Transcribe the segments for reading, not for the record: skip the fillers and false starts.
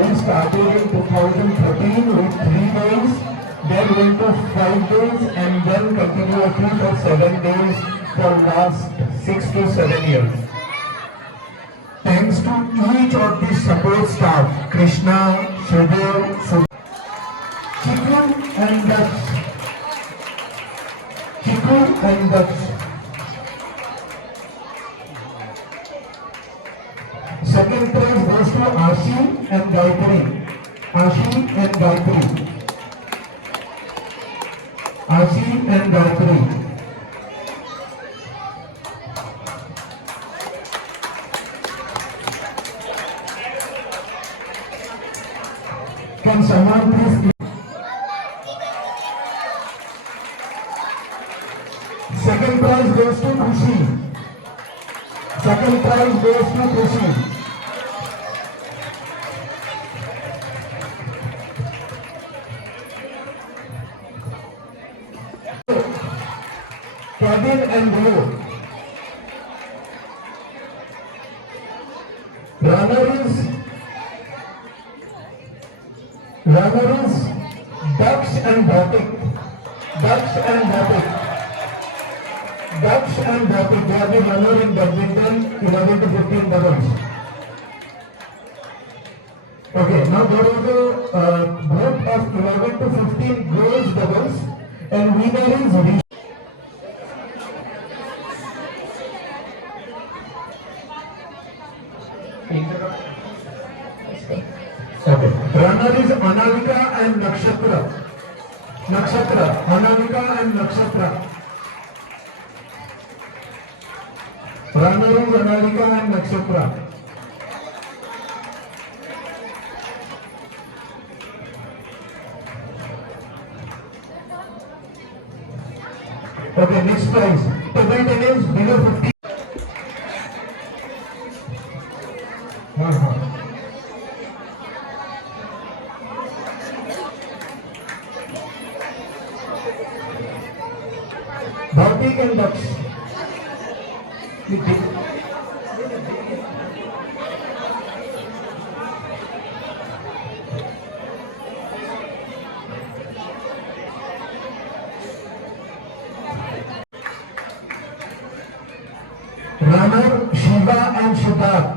We started in 2013 with 3 days, then went to 5 days and then continuously for 7 days for last 6 to 7 years. Thanks to each of the support staff, Krishna, Shubho, Chiku and Dutch. Chiku and Dutch. Second prize goes to Ashi and Gayatri. Ashi and Gayatri. Ashi and Gayatri. Can someone please? Second prize goes to Khushi. Second prize goes to Khushi. Kevin and Leo. Runner is Dux and Bhatik. Dux and Bhatik. Dux and Bhatik. They are the runner in badminton 11 to 15 doubles. Okay, now there is a group of 11 to 15 girls doubles and winner is Rishi. Okay. Runner is Anamika and Nakshatra. Nakshatra. Anamika and Nakshatra. Runner is Anamika and Nakshatra. Okay, next prize. Table tennis below 50. Bhatik and Dux. Runner Shiva and Siddharth.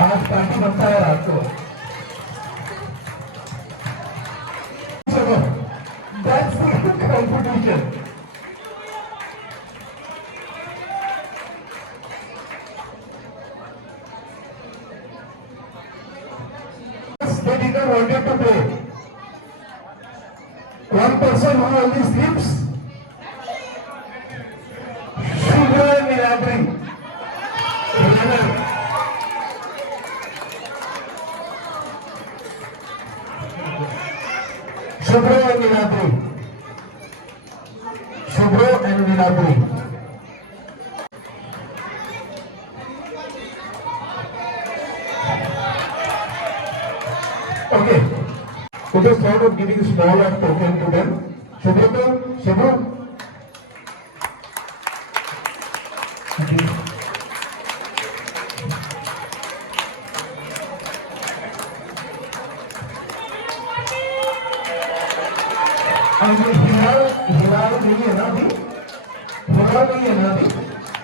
आज party बनता है रात को. That's the competition. They didn't want to play. One person who only sleeps. Shubho and Niladri. Shubho and Niladri. Shubho and Niladri. Okay. We just thought of giving a small token to them. Shubho. Okay. And हिलाल नहीं है ना अभी, हिलाल नहीं है ना अभी,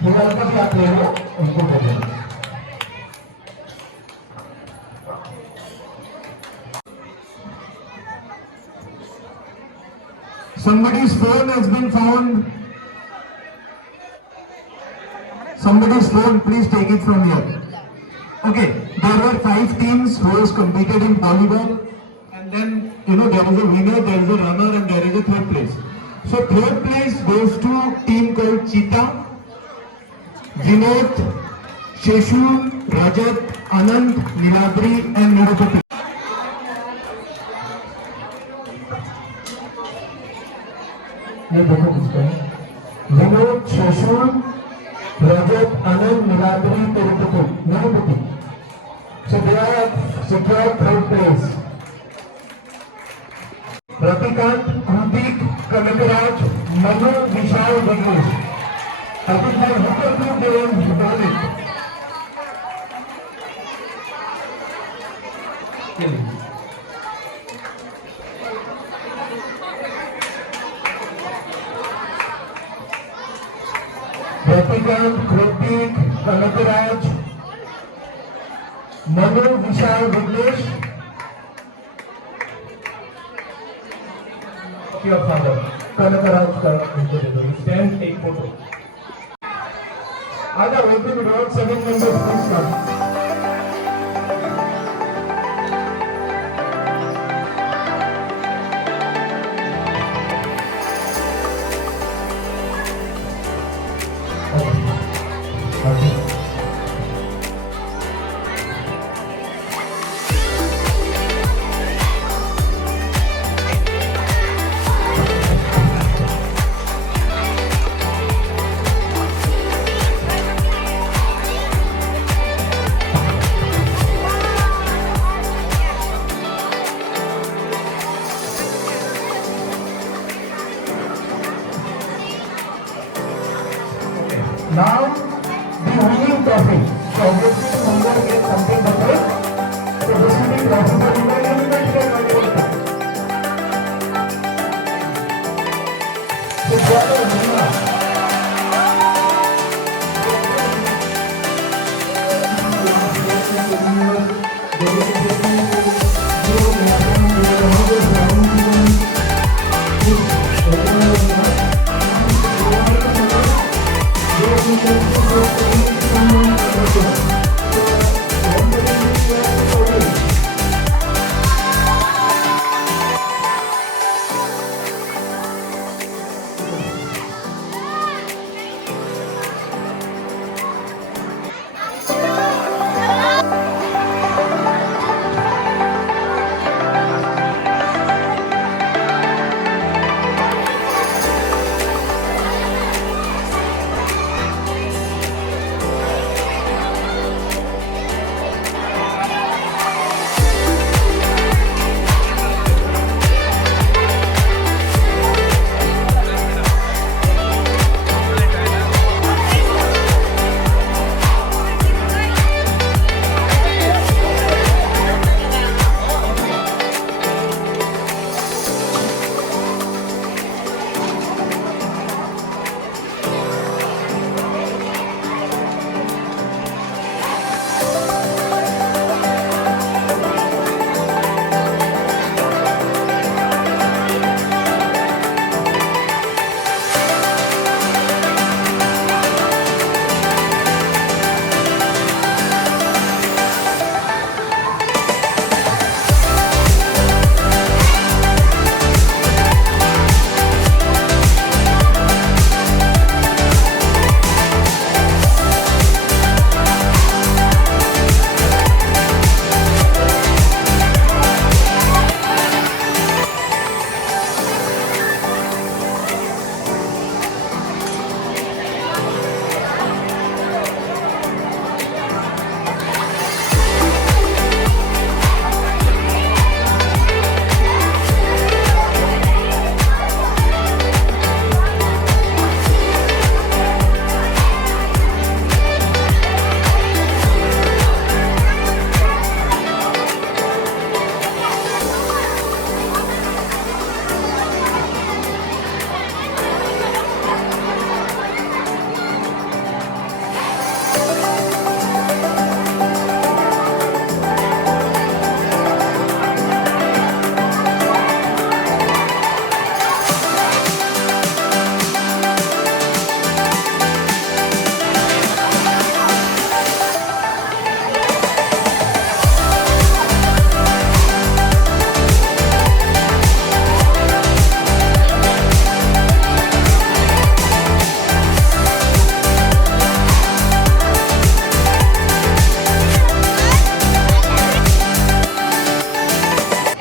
हिलाल का भी आप ले लो, उनको दे दो. Somebody's phone has been found. Somebody's phone, please take it from here. Okay, there were 5 teams who has competed in volleyball. Then, there is a winner, there is a runner and there is a third place. So third place goes to team called Cheetah, Vinod, Sheshu, Rajat, Anand, Niladri and Nirupati. Vinod, Sheshu, Rajat, Anand, Niladri, Nirupati. So they are secured third place. Ratikant, Kutik, Kanakaraj, Manu, Vishal, Vignesh. I think my hooker group they won't hold it. Pratikant, Kritik, Kanakaraj, Manu, Vishal, Vignesh. Your father, Kanakaraj, stand, take photo. Other open without 7 members, please come. Now, the winning trophy. So, obviously, the number gets something better. So, this will be trophy for the winning trophy. So, brother, winner.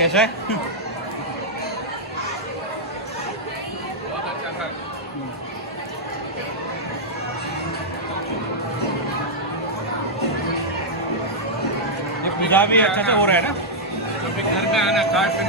कैसा है? ये पूजा भी अच्छा से हो रहा है ना? अभी घर पे आना कार्ड पे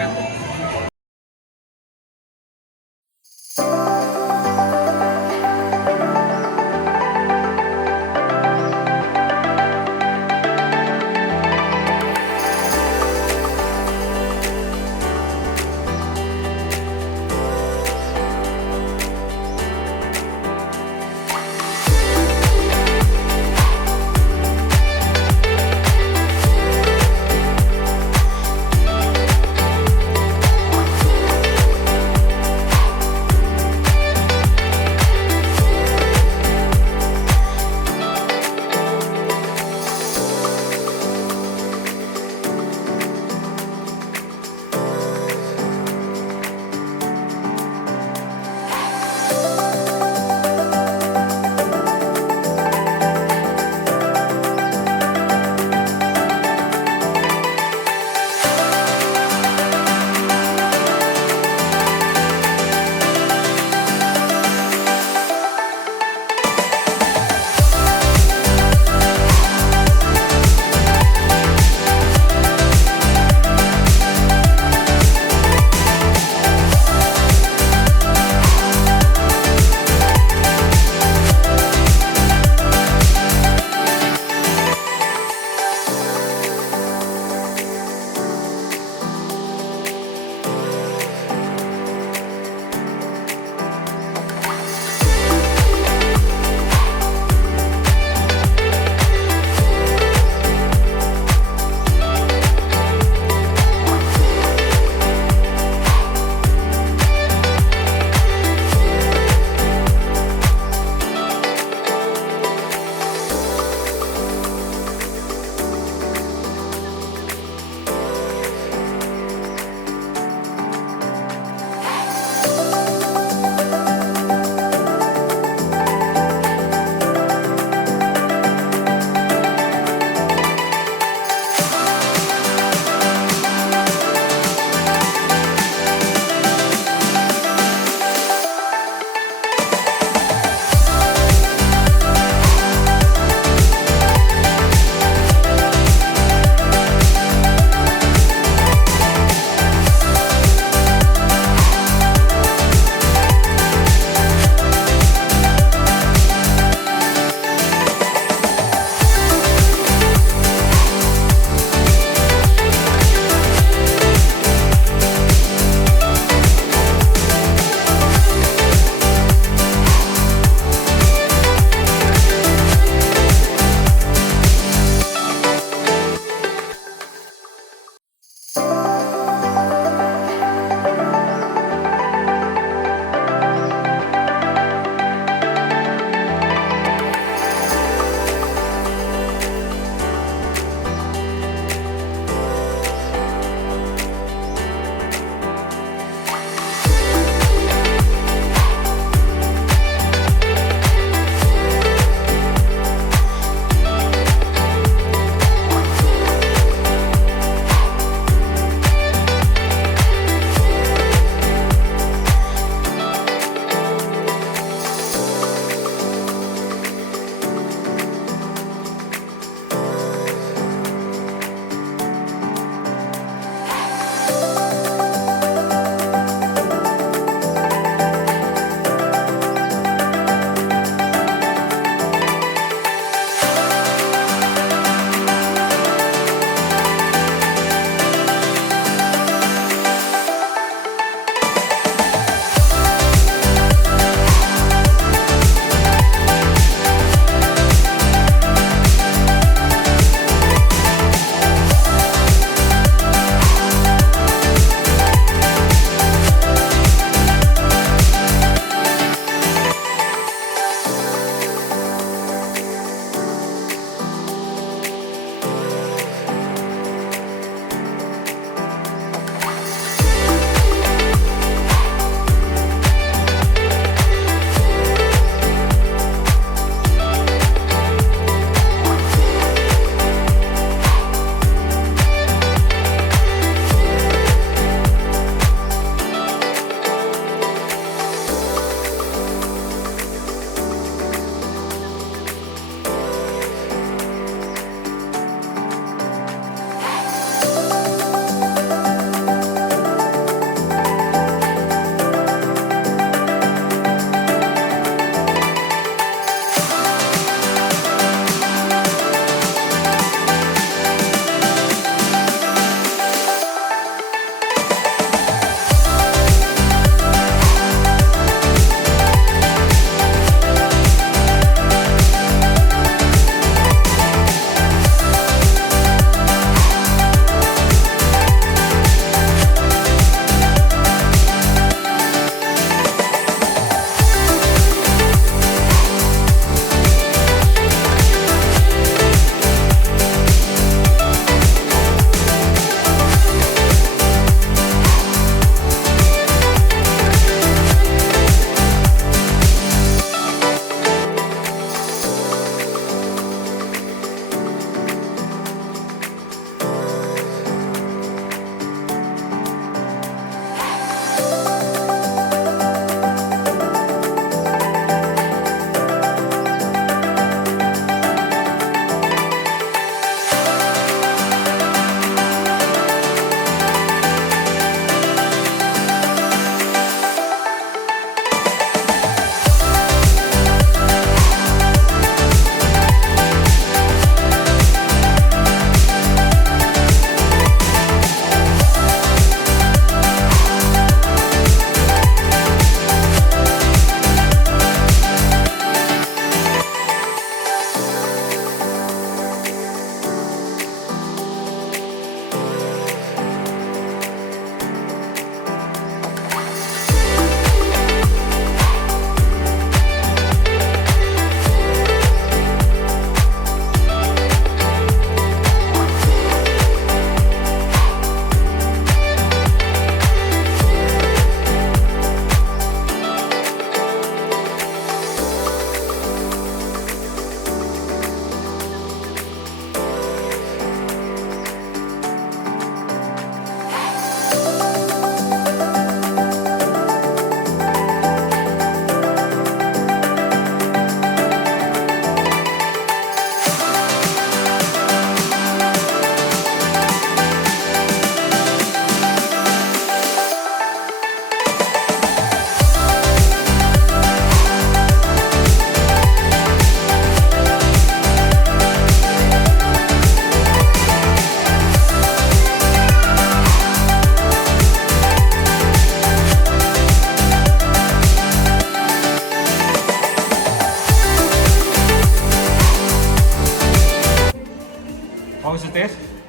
taste.